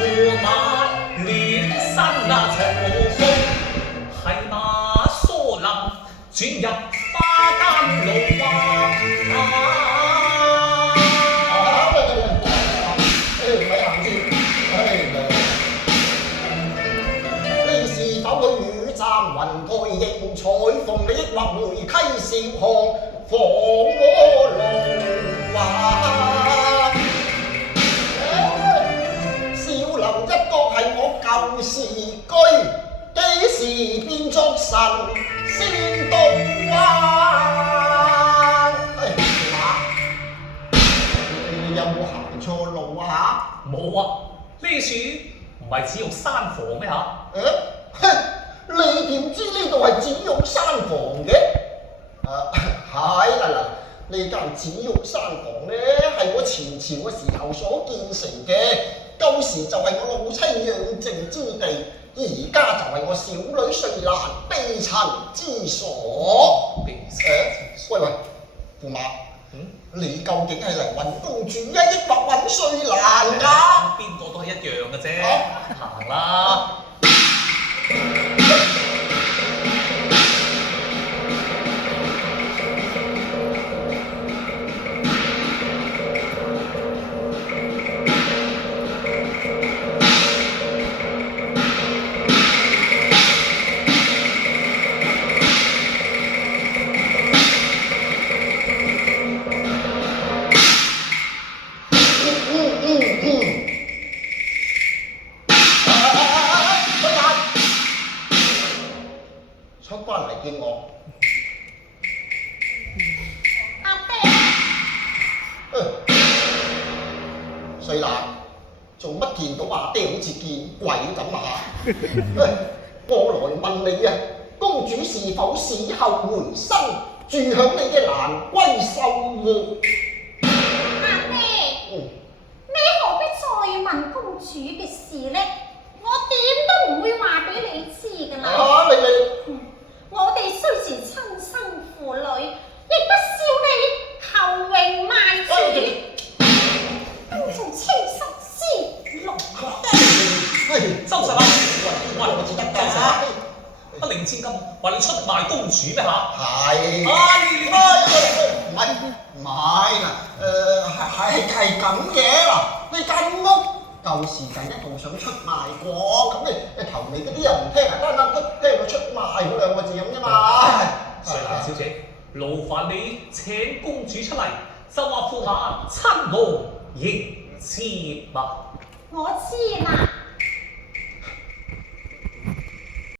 驸馬連身那長毛公，係馬疏林轉入花間路啊！咪行住，你是否去雨站雲台迎彩鳳？你抑或回溪少巷訪我龍華？少林一角係我舊時居，幾時變作神仙洞啊？你有冇行錯路啊？冇啊！呢處唔係紫玉山房咩嚇？你點知呢度係紫玉山房嘅？係啦，呢間紫玉山房呢，係我前朝嘅時候所建成嘅，舊時就係我老妻養靜之地，而家就係我小女瑞蘭避塵之所。喂，駙馬。你究竟係嚟揾公主啊，抑或揾瑞蘭㗎？邊個都係一樣嘅啫。行啦。出關嚟見我。阿爹，瑞蘭，做乜見到阿爹好似見鬼咁啊？我來問你啊，公主是否死後回生，住響你嘅蘭閨秀喎？阿爹，你何必再問公主嘅事呢？我點都唔會話俾你知㗎啦。我哋雖是親生父女，亦不少你求榮賣主，跟做青山之龍。收實啦！喂，我只得收實啦！阿凌千金話你出賣公主咩嚇？係。唔係嗱，係咁嘅嗱，呢間屋舊時就一度想出賣過，咁你頭尾嗰啲又唔聽啊，單單都聽到出賣嗰兩個字咁啫嘛。瑞蘭小姐，勞煩你請公主出嚟，就話駙馬親王迎接吧。我知啦，